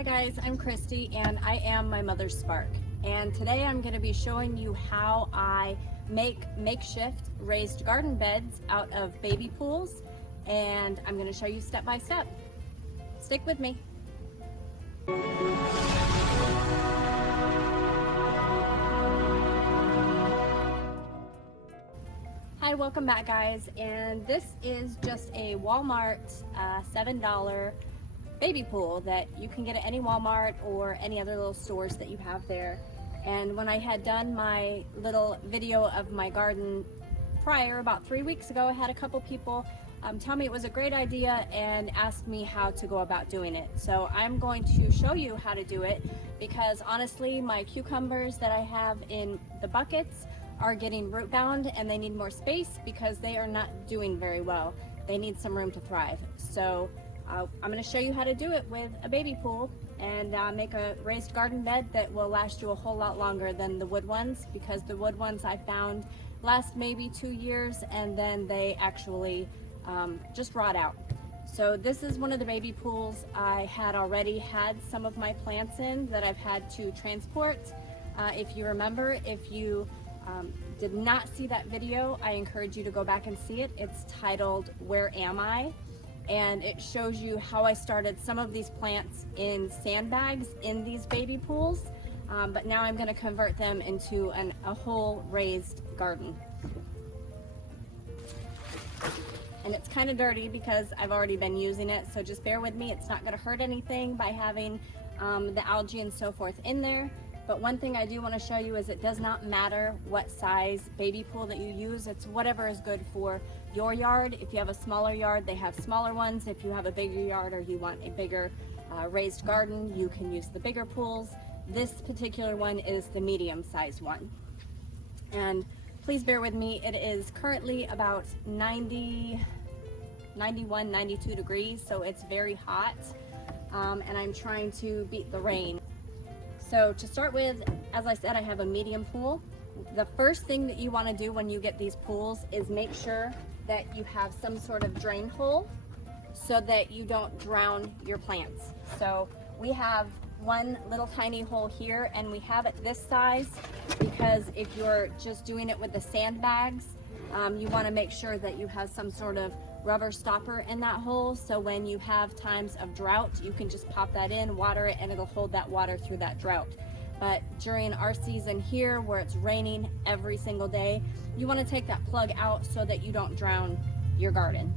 Hi guys, I'm Christy and I am my mother's spark. And today I'm going to be showing you how I make makeshift raised garden beds out of baby pools, and I'm going to show you step by step. Stick with me. Hi, welcome back guys, and this is just a Walmart $7 baby pool that you can get at any Walmart or any other little stores that you have there. And when I had done my little video of my garden prior, about 3 weeks ago, I had a couple people tell me it was a great idea and asked me how to go about doing it. So I'm going to show you how to do it, because honestly my cucumbers that I have in the buckets are getting root bound and they need more space because they are not doing very well. They need some room to thrive. So I'm going to show you how to do it with a baby pool and make a raised garden bed that will last you a whole lot longer than the wood ones, because the wood ones I found last maybe 2 years and then they actually just rot out. So this is one of the baby pools I had already had some of my plants in that I've had to transport. If you remember, if you did not see that video, I encourage you to go back and see it. It's titled "Where Am I?" and it shows you how I started some of these plants in sandbags in these baby pools, but now I'm going to convert them into a whole raised garden. And it's kind of dirty because I've already been using it, so just bear with me. It's not going to hurt anything by having the algae and so forth in there. But one thing I do want to show you is it does not matter what size baby pool that you use. It's whatever is good for your yard. If you have a smaller yard, they have smaller ones. If you have a bigger yard or you want a bigger raised garden, you can use the bigger pools. This particular one is the medium sized one. And please bear with me, it is currently about 91, 92 degrees, so it's very hot, and I'm trying to beat the rain. So to start with, as I said, I have a medium pool. The first thing that you want to do when you get these pools is make sure that you have some sort of drain hole so that you don't drown your plants. So we have one little tiny hole here, and we have it this size because if you're just doing it with the sandbags, you want to make sure that you have some sort of rubber stopper in that hole, so when you have times of drought, you can just pop that in, water it, and it'll hold that water through that drought. But during our season here, where it's raining every single day, you want to take that plug out so that you don't drown your garden.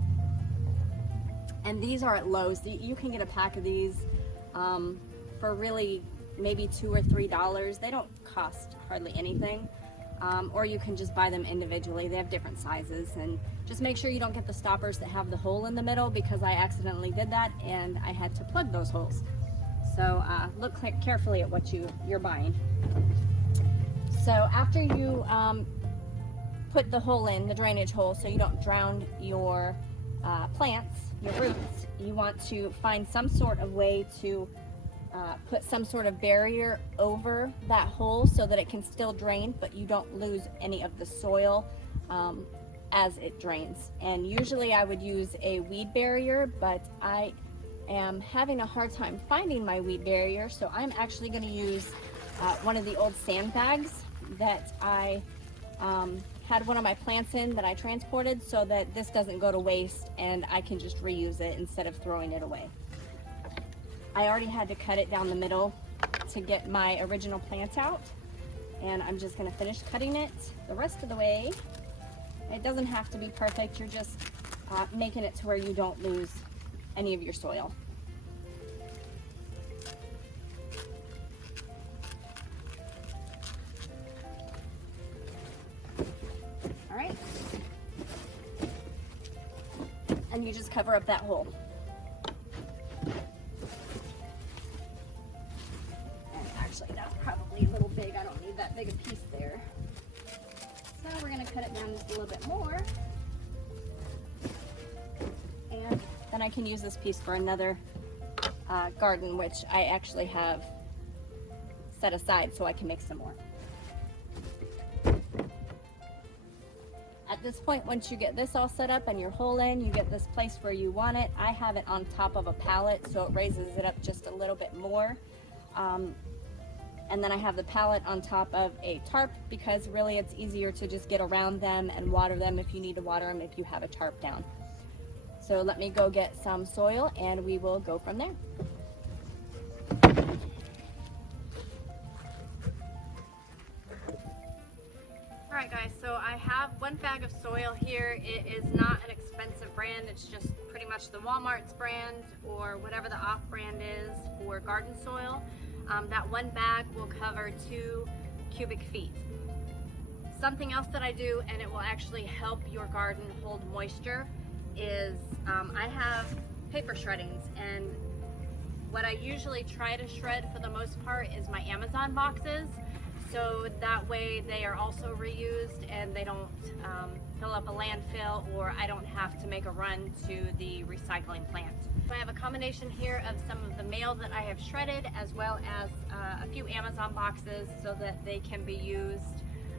And these are at Lowe's. You can get a pack of these for really maybe $2 or $3. They don't cost hardly anything. Or you can just buy them individually. They have different sizes, and just make sure you don't get the stoppers that have the hole in the middle, because I accidentally did that and I had to plug those holes. So look carefully at what you're buying. So after you put the hole in, the drainage hole, so you don't drown your plants, your roots, you want to find some sort of way to put some sort of barrier over that hole so that it can still drain, but you don't lose any of the soil as it drains. And usually I would use a weed barrier, but I am having a hard time finding my weed barrier, so I'm actually going to use one of the old sandbags that I had one of my plants in that I transported, so that this doesn't go to waste and I can just reuse it instead of throwing it away. I already had to cut it down the middle to get my original plant out, and I'm just going to finish cutting it the rest of the way. It doesn't have to be perfect, you're just making it to where you don't lose any of your soil. All right, and you just cover up that hole. Actually, that's probably a little big. I don't need that big a piece there. So we're going to cut it down just a little bit more. And then I can use this piece for another garden, which I actually have set aside so I can make some more. At this point, once you get this all set up and your hole in, you get this place where you want it. I have it on top of a pallet, so it raises it up just a little bit more. And then I have the pallet on top of a tarp because really it's easier to just get around them and water them if you need to water them if you have a tarp down. So let me go get some soil and we will go from there. Alright guys, so I have one bag of soil here. It is not an expensive brand, it's just pretty much the Walmart's brand or whatever the off brand is for garden soil. That one bag will cover 2 cubic feet. Something else that I do, and it will actually help your garden hold moisture, is I have paper shreddings, and what I usually try to shred for the most part is my Amazon boxes, so that way they are also reused and they don't fill up a landfill, or I don't have to make a run to the recycling plant. So I have a combination here of some of the mail that I have shredded as well as a few Amazon boxes so that they can be used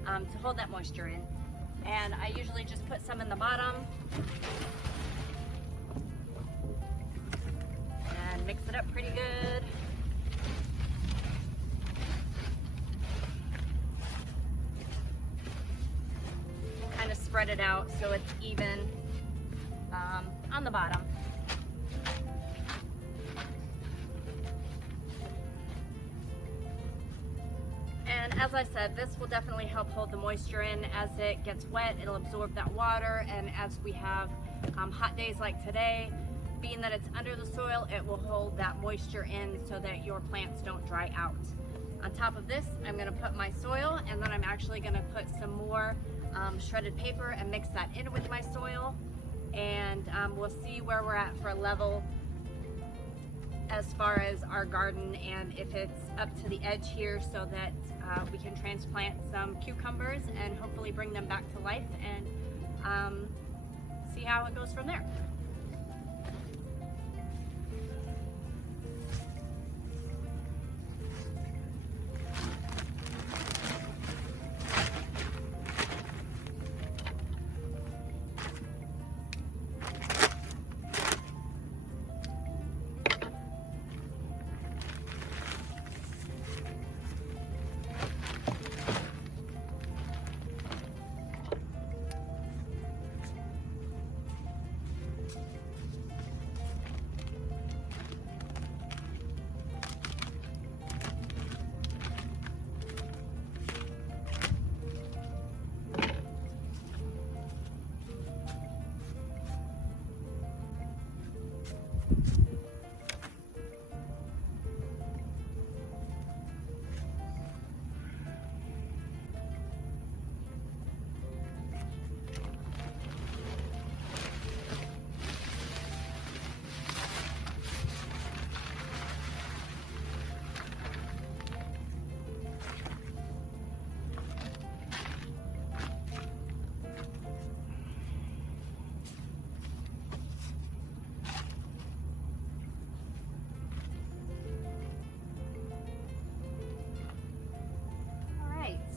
to hold that moisture in. And I usually just put some in the bottom and mix it up pretty good. And kind of spread it out so it's even on the bottom. And as I said, this will definitely help hold the moisture in. As it gets wet, it'll absorb that water, and as we have hot days like today, being that it's under the soil, it will hold that moisture in so that your plants don't dry out. On top of this, I'm going to put my soil, and then I'm actually going to put some more shredded paper and mix that in with my soil, and we'll see where we're at for a level as far as our garden, and if it's up to the edge here so that we can transplant some cucumbers and hopefully bring them back to life and see how it goes from there.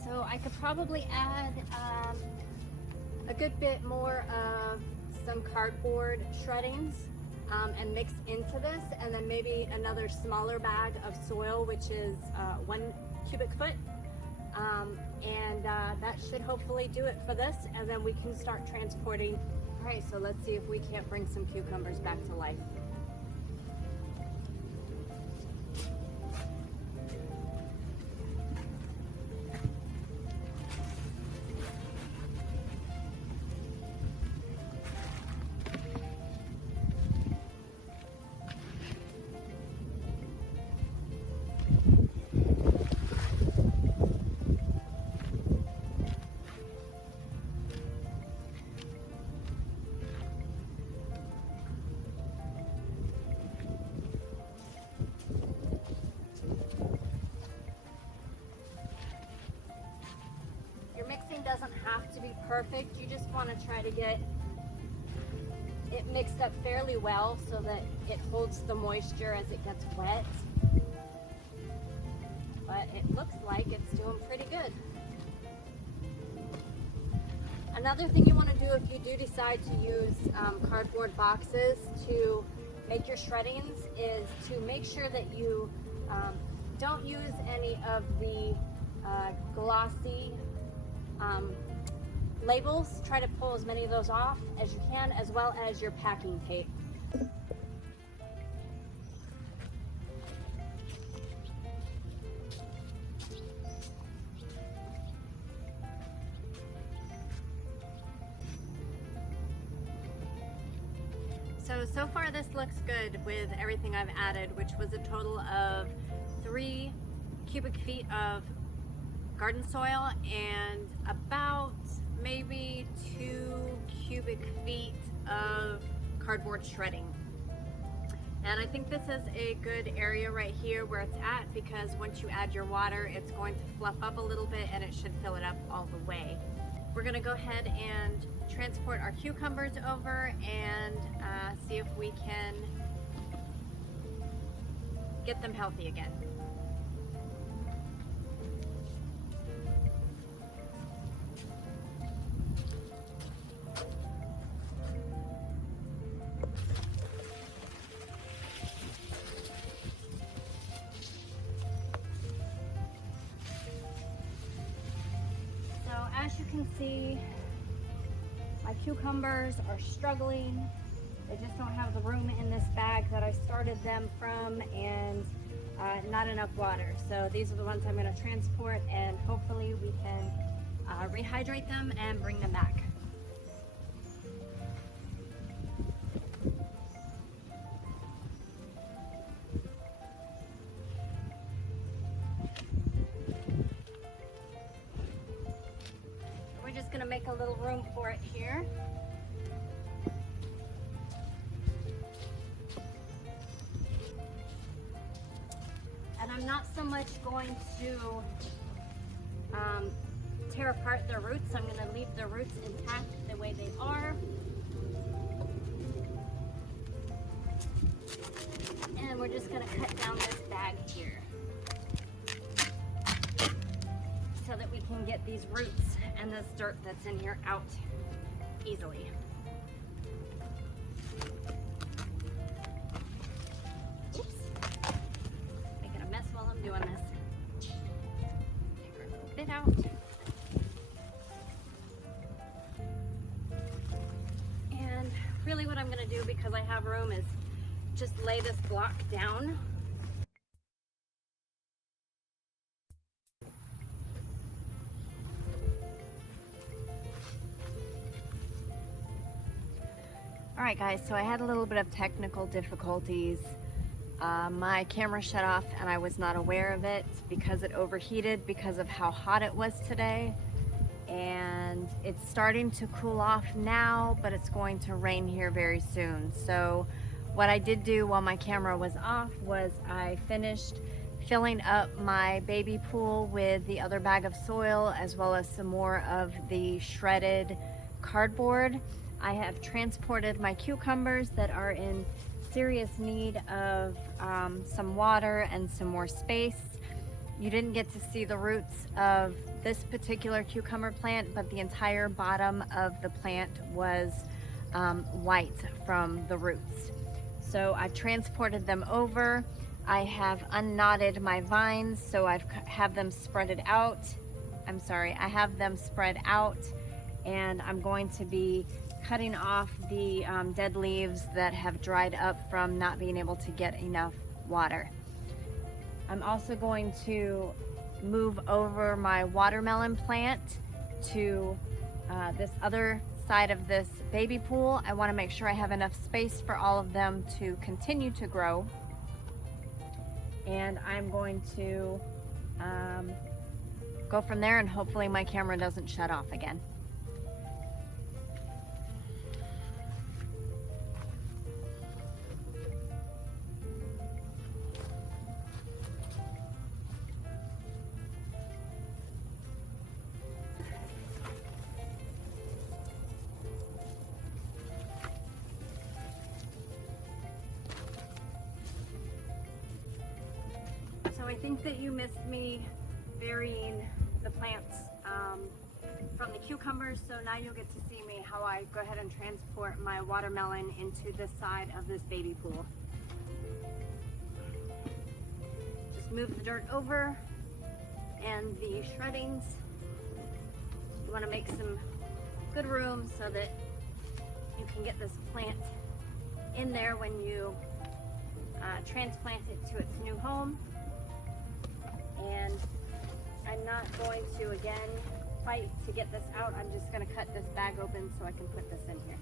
So I could probably add a good bit more of some cardboard shreddings and mix into this, and then maybe another smaller bag of soil, which is 1 cubic foot. And that should hopefully do it for this, and then we can start transporting. All right, so let's see if we can't bring some cucumbers back to life. Doesn't have to be perfect. You just want to try to get it mixed up fairly well so that it holds the moisture as it gets wet. But it looks like it's doing pretty good. Another thing you want to do if you do decide to use cardboard boxes to make your shreddings is to make sure that you don't use any of the glossy labels. Try to pull as many of those off as you can, as well as your packing tape. So far this looks good with everything I've added, which was a total of 3 cubic feet of garden soil and about maybe 2 cubic feet of cardboard shredding. And I think this is a good area right here where it's at, because once you add your water, it's going to fluff up a little bit and it should fill it up all the way. We're gonna go ahead and transport our cucumbers over and see if we can get them healthy again. So as you can see, my cucumbers are struggling. They just don't have the room in this bag that I started them from, and not enough water. So these are the ones I'm going to transport, and hopefully we can rehydrate them and bring them back. We're just going to make a little room for it here. And I'm not so much going to tear apart the roots. I'm going to leave the roots intact the way they are. And we're just going to cut down this bag here so that we can get these roots and this dirt that's in here out easily. Doing this. Take our little bit out. And really what I'm going to do, because I have room, is just lay this block down. Alright guys, so I had a little bit of technical difficulties. My camera shut off and I was not aware of it because it overheated because of how hot it was today. And it's starting to cool off now, but it's going to rain here very soon. So what I did do while my camera was off was I finished filling up my baby pool with the other bag of soil, as well as some more of the shredded cardboard. I have transported my cucumbers that are in serious need of some water and some more space. You didn't get to see the roots of this particular cucumber plant, but the entire bottom of the plant was white from the roots. So I transported them over. I have unknotted my vines, so I have them spreaded out. I have them spread out, and I'm going to be cutting off the dead leaves that have dried up from not being able to get enough water. I'm also going to move over my watermelon plant to this other side of this baby pool. I want to make sure I have enough space for all of them to continue to grow. And I'm going to go from there, and hopefully my camera doesn't shut off again. So I think that you missed me burying the plants from the cucumbers. So now you'll get to see me how I go ahead and transport my watermelon into this side of this baby pool. Just move the dirt over and the shreddings. You want to make some good room so that you can get this plant in there when you transplant it to its new home. And I'm not going to again fight to get this out. I'm just going to cut this bag open so I can put this in here.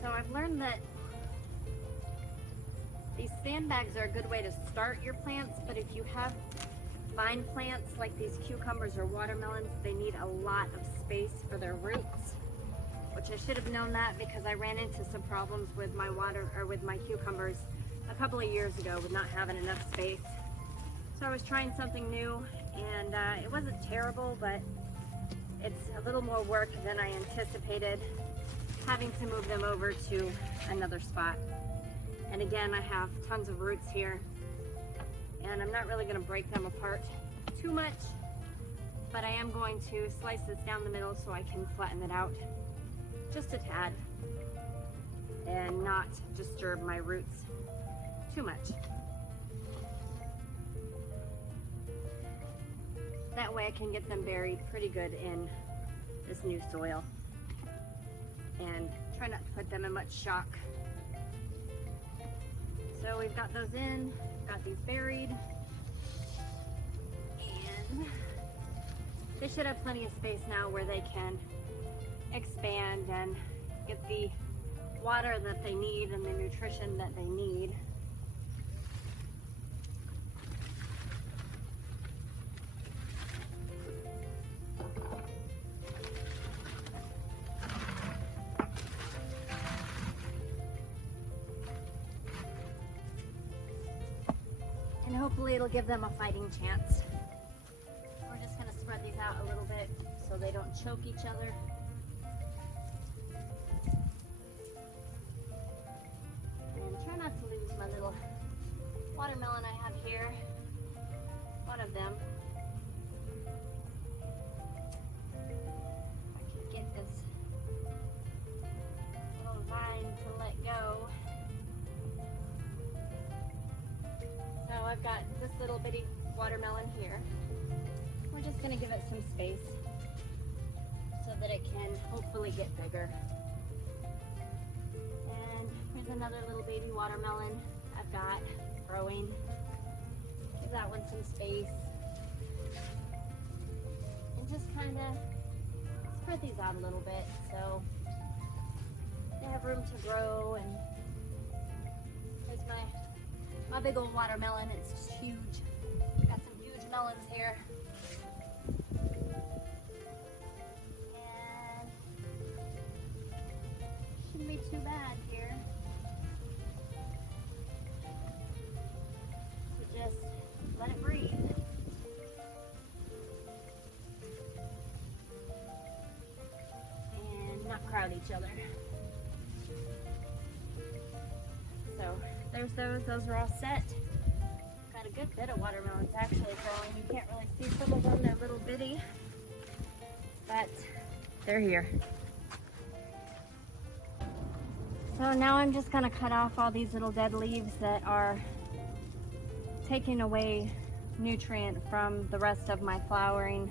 So I've learned that these sandbags are a good way to start your plants, but if you have vine plants like these cucumbers or watermelons, they need a lot of space for their roots, which I should have known that because I ran into some problems with my cucumbers a couple of years ago with not having enough space. So I was trying something new, and it wasn't terrible, but it's a little more work than I anticipated, having to move them over to another spot. And again, I have tons of roots here, and I'm not really going to break them apart too much, but I am going to slice this down the middle so I can flatten it out just a tad and not disturb my roots too much. That way I can get them buried pretty good in this new soil and try not to put them in much shock. So we've got those in, got these buried, and they should have plenty of space now where they can expand and get the water that they need and the nutrition that they need. And hopefully it'll give them a fighting chance. We're just going to spread these out a little bit so they don't choke each other. And try not to lose my little watermelon I have here. One of them. If I could get this little vine to let go. So I've got this little bitty watermelon here. We're just going to give it some space so that it can hopefully get bigger. And here's another little baby watermelon I've got growing. Give that one some space. And just kind of spread these out a little bit so they have room to grow. And here's my big old watermelon. It's just huge. Got some huge melons here. And shouldn't be too bad here. So just let it breathe. And not crowd each other. So there's those are all set. Got a good bit of watermelons actually growing. You can't really see some of them, they're little bitty, but they're here. So now I'm just gonna cut off all these little dead leaves that are taking away nutrient from the rest of my flowering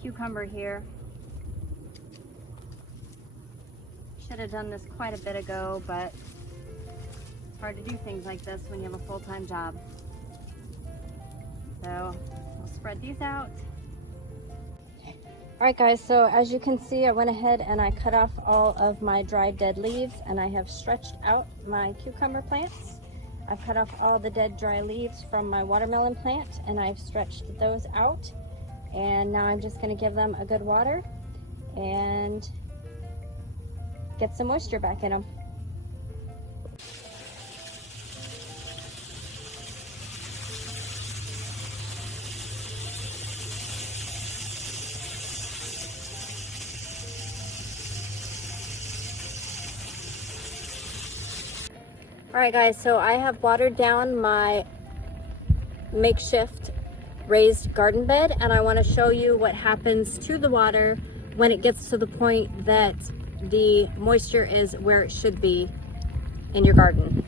cucumber here. Should have done this quite a bit ago, but it's hard to do things like this when you have a full-time job. So I'll spread these out. Alright guys, so as you can see, I went ahead and I cut off all of my dried dead leaves, and I have stretched out my cucumber plants. I've cut off all the dead dry leaves from my watermelon plant, and I've stretched those out. And now I'm just going to give them a good water and get some moisture back in them. Alright guys, so I have watered down my makeshift raised garden bed, and I want to show you what happens to the water when it gets to the point that the moisture is where it should be in your garden.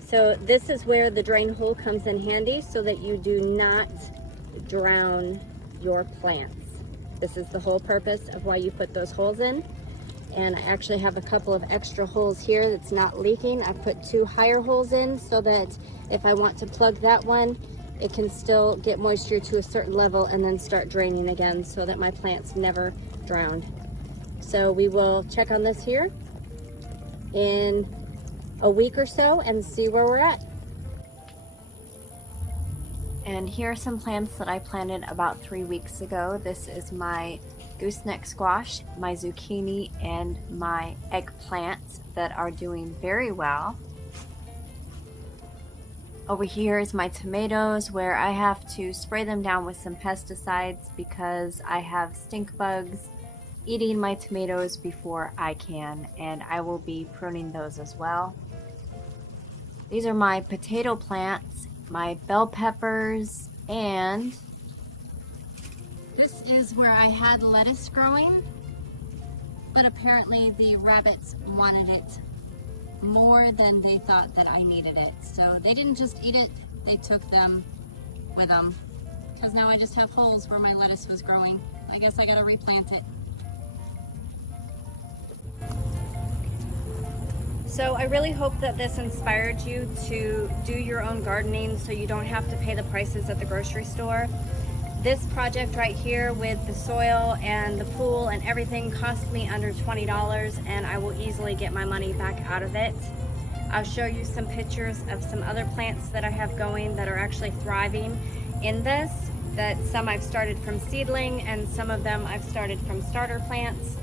So this is where the drain hole comes in handy so that you do not drown your plants. This is the whole purpose of why you put those holes in. And I actually have a couple of extra holes here that's not leaking. I put 2 higher holes in so that if I want to plug that one, it can still get moisture to a certain level and then start draining again so that my plants never drown. So we will check on this here in a week or so and see where we're at. And here are some plants that I planted about 3 weeks ago. This is my gooseneck squash, my zucchini, and my eggplants that are doing very well. Over here is my tomatoes, where I have to spray them down with some pesticides because I have stink bugs eating my tomatoes before I can, and I will be pruning those as well. These are my potato plants, my bell peppers, and this is where I had lettuce growing, but apparently the rabbits wanted it more than they thought that I needed it. So they didn't just eat it, they took them with them. Because now I just have holes where my lettuce was growing. I guess I gotta replant it. So I really hope that this inspired you to do your own gardening so you don't have to pay the prices at the grocery store. This project right here with the soil and the pool and everything cost me under $20, and I will easily get my money back out of it. I'll show you some pictures of some other plants that I have going that are actually thriving in this. That some I've started from seedling and some of them I've started from starter plants.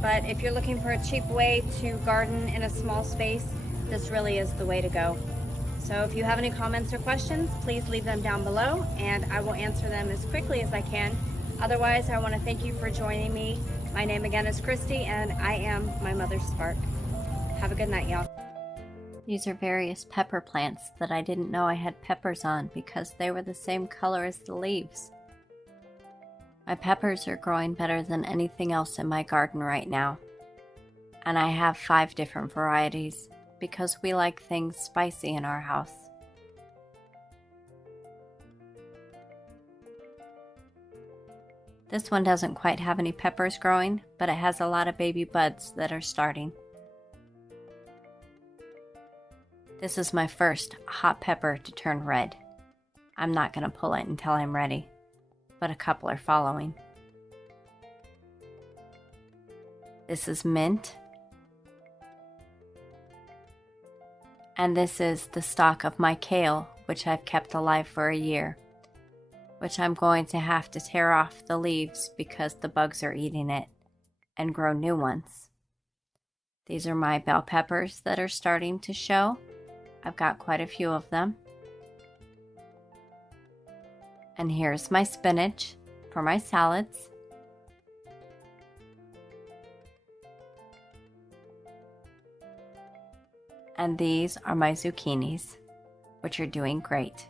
But if you're looking for a cheap way to garden in a small space, this really is the way to go. So if you have any comments or questions, please leave them down below and I will answer them as quickly as I can. Otherwise, I want to thank you for joining me. My name again is Christy and I am my mother's spark. Have a good night, y'all. These are various pepper plants that I didn't know I had peppers on because they were the same color as the leaves. My peppers are growing better than anything else in my garden right now. And I have 5 different varieties because we like things spicy in our house. This one doesn't quite have any peppers growing, but it has a lot of baby buds that are starting. This is my first hot pepper to turn red. I'm not going to pull it until I'm ready, but a couple are following. This is mint. And this is the stalk of my kale, which I've kept alive for a year, which I'm going to have to tear off the leaves because the bugs are eating it and grow new ones. These are my bell peppers that are starting to show. I've got quite a few of them. And here's my spinach for my salads. And these are my zucchinis, which are doing great.